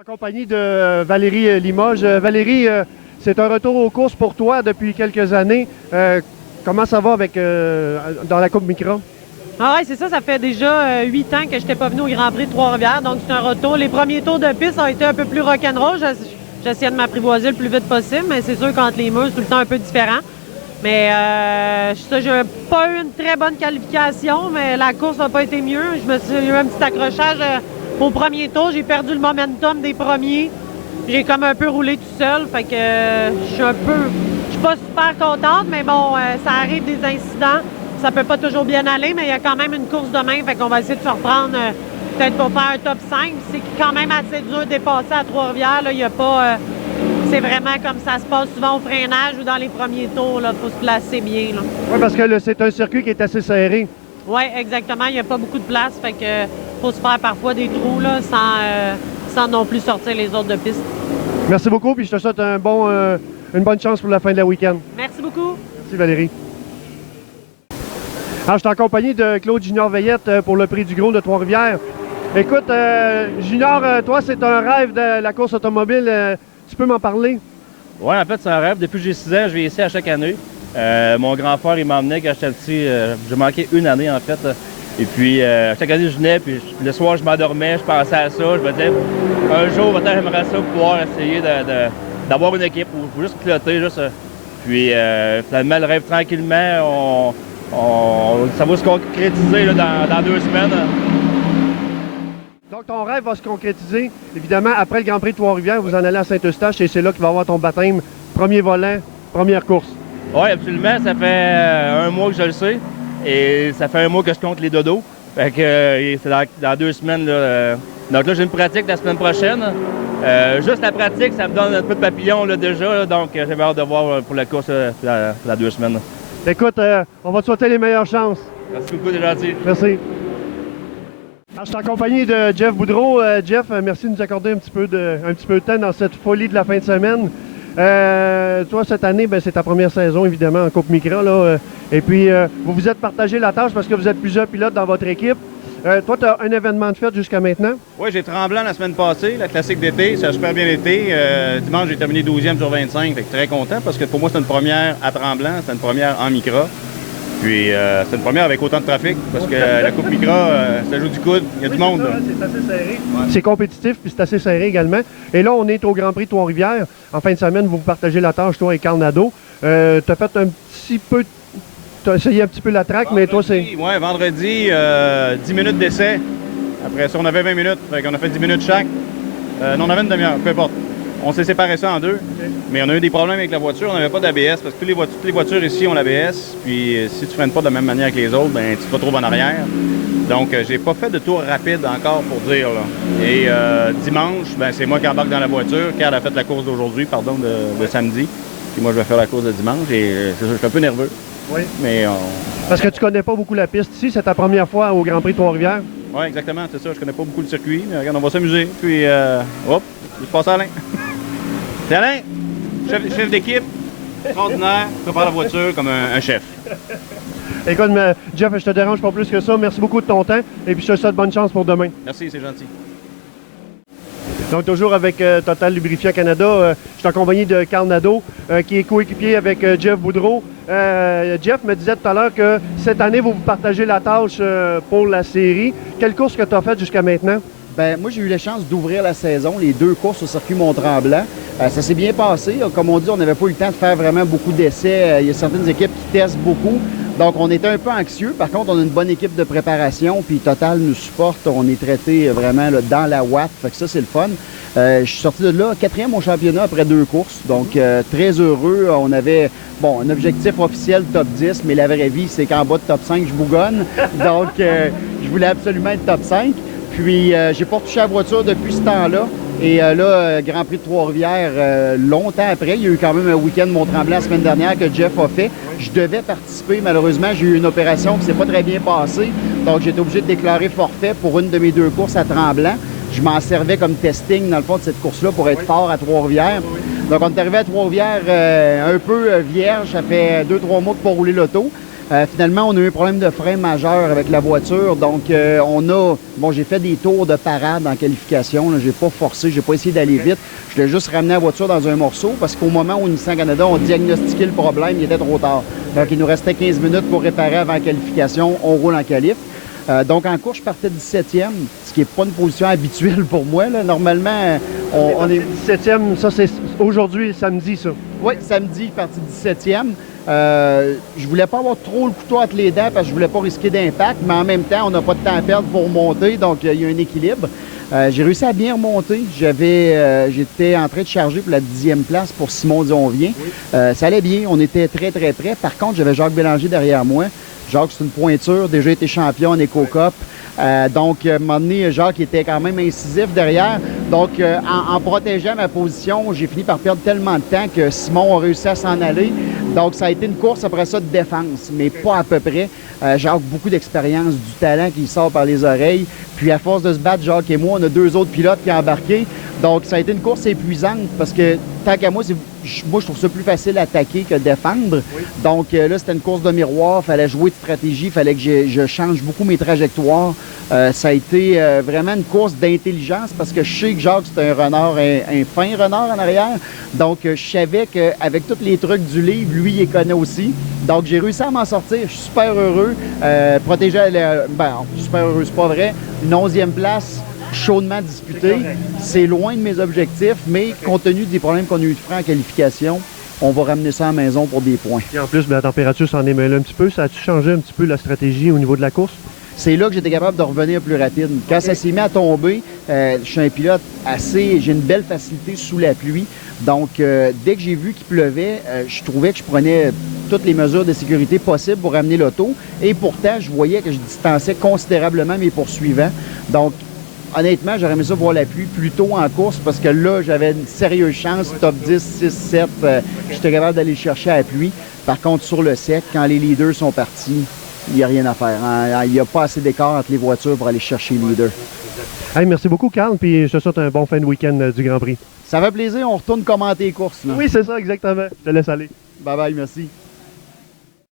En compagnie de Valérie Limoges. Valérie, c'est un retour aux courses pour toi depuis quelques années. Comment ça va avec dans la Coupe Micra? Ah ouais, c'est ça, ça fait déjà 8 ans que je n'étais pas venu au Grand Prix de Trois-Rivières, donc c'est un retour. Les premiers tours de piste ont été un peu plus rock'n'roll. J'essayais de m'apprivoiser le plus vite possible, mais c'est sûr qu'entre les murs, c'est tout le temps un peu différent. Mais ça, j'ai pas eu une très bonne qualification, mais la course n'a pas été mieux. Je me suis eu un petit accrochage au premier tour. J'ai perdu le momentum des premiers. J'ai comme un peu roulé tout seul, fait que je suis pas super contente, mais bon, ça arrive des incidents. Ça peut pas toujours bien aller, mais il y a quand même une course demain, fait qu'on va essayer de se reprendre peut-être pour faire un top 5. C'est quand même assez dur de dépasser à Trois-Rivières. Il y a pas... c'est vraiment comme ça se passe souvent au freinage ou dans les premiers tours. Il faut se placer bien. Oui, parce que c'est un circuit qui est assez serré. Oui, exactement. Il n'y a pas beaucoup de place, fait que faut se faire parfois des trous là, sans non plus sortir les autres de piste. Merci beaucoup, puis je te souhaite une bonne chance pour la fin de la week-end. Merci beaucoup. Merci Valérie. Alors, je suis en compagnie de Claude Junior Veillette pour le Prix du Gros de Trois-Rivières. Écoute, Junior, toi, c'est un rêve de la course automobile. Tu peux m'en parler? Oui, en fait, c'est un rêve. Depuis que j'ai 6 ans, je vais ici à chaque année. Mon grand frère, il m'emmenait quand j'étais petit. J'ai manqué une année, en fait. Et puis, chaque année, je venais, puis le soir, je m'endormais, je pensais à ça. Je me disais, un jour, peut-être, j'aimerais ça pouvoir essayer d'avoir une équipe ou juste piloter. Puis, finalement, le rêve tranquillement, ça va se concrétiser là, dans 2 semaines. Donc, ton rêve va se concrétiser. Évidemment, après le Grand Prix de Trois-Rivières, vous en allez à Saint-Eustache et c'est là qu'il va y avoir ton baptême. Premier volant, première course. Oui, absolument. Ça fait 1 mois que je le sais. Et ça fait 1 mois que je compte les dodos. Fait que c'est dans 2 semaines. Là, donc là, j'ai une pratique la semaine prochaine. Juste la pratique, ça me donne un peu de papillon là, déjà. Là, donc j'ai hâte de voir pour la course dans 2 semaines. Écoute, on va te souhaiter les meilleures chances. Merci beaucoup, t'es gentil. Merci. Alors, je suis en compagnie de Jeff Boudreau. Jeff, merci de nous accorder un petit peu de temps dans cette folie de la fin de semaine. Toi, cette année, c'est ta première saison, évidemment, en Coupe Micra. Là, et puis, vous vous êtes partagé la tâche parce que vous êtes plusieurs pilotes dans votre équipe. Toi, tu as un événement de fête jusqu'à maintenant? Oui, j'ai Tremblant la semaine passée, la classique d'été. Ça a super bien été. Dimanche, j'ai terminé 12e sur 25. Fait que très content parce que pour moi, c'est une première à Tremblant. C'est une première en Micra. Puis, c'est une première avec autant de trafic parce que la Coupe Micra, ça joue du coude. Il y a du monde. C'est assez serré. Ouais. C'est compétitif puis c'est assez serré également. Et là, on est au Grand Prix de Trois-Rivières. En fin de semaine, vous partagez la tâche, toi et Carl Nadeau. Tu as fait un petit peu... Tu as essayé un petit peu la track, mais toi, c'est... Oui, vendredi, 10 minutes d'essai. Après ça, on avait 20 minutes. Fait qu'on a fait 10 minutes chaque. Non, on avait une demi-heure, peu importe. On s'est séparé ça en 2. Okay. Mais on a eu des problèmes avec la voiture. On n'avait pas d'ABS parce que toutes les voitures ici ont l'ABS. Puis si tu freines pas de la même manière que les autres, ben tu te retrouves en arrière. Donc, j'ai pas fait de tour rapide encore pour dire. Là. Et dimanche, c'est moi qui embarque dans la voiture. Carl a fait la course d'aujourd'hui, de samedi. Puis moi, je vais faire la course de dimanche. Et je suis un peu nerveux. Oui. Mais parce que tu connais pas beaucoup la piste ici. C'est ta première fois au Grand Prix de Trois-Rivières? Oui, exactement. C'est ça. Je connais pas beaucoup le circuit. Mais regarde, on va s'amuser. Puis, hop, je passe à Alain. C'est Alain, chef d'équipe, extraordinaire, prépare la voiture comme un chef. Écoute, Jeff, je te dérange pas plus que ça. Merci beaucoup de ton temps et puis je te souhaite bonne chance pour demain. Merci, c'est gentil. Donc, toujours avec Total Lubrifiant Canada, je suis en compagnie de Carl Nadeau, qui est coéquipier avec Jeff Boudreau. Jeff me disait tout à l'heure que cette année, vous partagez la tâche pour la série. Quelle course que tu as faite jusqu'à maintenant? Moi, j'ai eu la chance d'ouvrir la saison, les 2 courses au circuit Mont-Tremblant. Ça s'est bien passé. Comme on dit, on n'avait pas eu le temps de faire vraiment beaucoup d'essais. Il y a certaines équipes qui testent beaucoup. Donc, on était un peu anxieux. Par contre, on a une bonne équipe de préparation. Puis Total nous supporte. On est traité vraiment là, dans la ouate. Fait que ça, c'est le fun. Je suis sorti de là 4e au championnat après 2 courses. Donc, très heureux. On avait, un objectif officiel top 10. Mais la vraie vie, c'est qu'en bas de top 5, je bougonne. Donc, je voulais absolument être top 5. Puis, j'ai pas touché à la voiture depuis ce temps-là. Et là, Grand Prix de Trois-Rivières, longtemps après, il y a eu quand même un week-end Mont-Tremblant la semaine dernière que Jeff a fait. Je devais participer. Malheureusement, j'ai eu une opération qui s'est pas très bien passée. Donc, j'ai été obligé de déclarer forfait pour une de mes 2 courses à Tremblant. Je m'en servais comme testing, dans le fond, de cette course-là pour être fort à Trois-Rivières. Donc, on est arrivé à Trois-Rivières un peu vierge. Ça fait 2-3 mois que pas rouler l'auto. Finalement, on a eu un problème de frein majeur avec la voiture. Donc, j'ai fait des tours de parade en qualification. J'ai pas forcé, j'ai pas essayé d'aller vite. Je l'ai juste ramené la voiture dans un morceau parce qu'au moment où Nissan Canada ont diagnostiqué le problème, il était trop tard. Donc, il nous restait 15 minutes pour réparer avant la qualification. On roule en qualif. Donc, en course, je partais 17e, ce qui n'est pas une position habituelle pour moi. Là. Normalement, on est... 17e, ça c'est aujourd'hui, samedi, ça. Oui, samedi, je suis parti 17e. Je voulais pas avoir trop le couteau entre les dents parce que je voulais pas risquer d'impact, mais en même temps, on n'a pas de temps à perdre pour monter, donc il y a un équilibre. J'ai réussi à bien remonter. J'étais en train de charger pour la 10e place pour Simon Dionvien. Ça allait bien, on était très, très près. Par contre, j'avais Jacques Bélanger derrière moi. Jacques, c'est une pointure, déjà été champion en Eco-Cup. Donc, à un moment donné, Jacques était quand même incisif derrière. Donc, en protégeant ma position, j'ai fini par perdre tellement de temps que Simon a réussi à s'en aller. Donc, ça a été une course après ça de défense, mais pas à peu près. Jacques, beaucoup d'expérience, du talent qui sort par les oreilles. Puis, à force de se battre, Jacques et moi, on a 2 autres pilotes qui ont embarqué. Donc, ça a été une course épuisante parce que, tant qu'à moi, je trouve ça plus facile à attaquer que défendre. Oui. Donc, là, c'était une course de miroir. Il fallait jouer de stratégie. Il fallait que je change beaucoup mes trajectoires. Ça a été vraiment une course d'intelligence parce que je sais que Jacques, c'est un runner, un fin runner en arrière. Donc, je savais qu'avec tous les trucs du livre, lui, il les connaît aussi. Donc, j'ai réussi à m'en sortir. Je suis super heureux. Super heureux, c'est pas vrai. Une 11e place. Chaudement disputé. C'est loin de mes objectifs, mais compte tenu des problèmes qu'on a eu de frein en qualification, on va ramener ça à la maison pour des points. Et en plus, la température s'en est mêlée un petit peu. Ça a-tu changé un petit peu la stratégie au niveau de la course? C'est là que j'étais capable de revenir plus rapide. Quand ça s'est mis à tomber, je suis un pilote j'ai une belle facilité sous la pluie. Donc, dès que j'ai vu qu'il pleuvait, je trouvais que je prenais toutes les mesures de sécurité possibles pour ramener l'auto. Et pourtant, je voyais que je distançais considérablement mes poursuivants. Donc, honnêtement, j'aurais aimé ça voir la pluie plus tôt en course parce que là, j'avais une sérieuse chance. Top 10, 6, 7, j'étais capable d'aller chercher à la pluie. Par contre, sur le sec, quand les leaders sont partis, il n'y a rien à faire. Il n'y a pas assez d'écart entre les voitures pour aller chercher les leaders. Hey, merci beaucoup, Carl, puis je te souhaite un bon fin de week-end du Grand Prix. Ça fait plaisir, on retourne commenter les courses. Là. Oui, c'est ça, exactement. Je te laisse aller. Bye-bye, merci.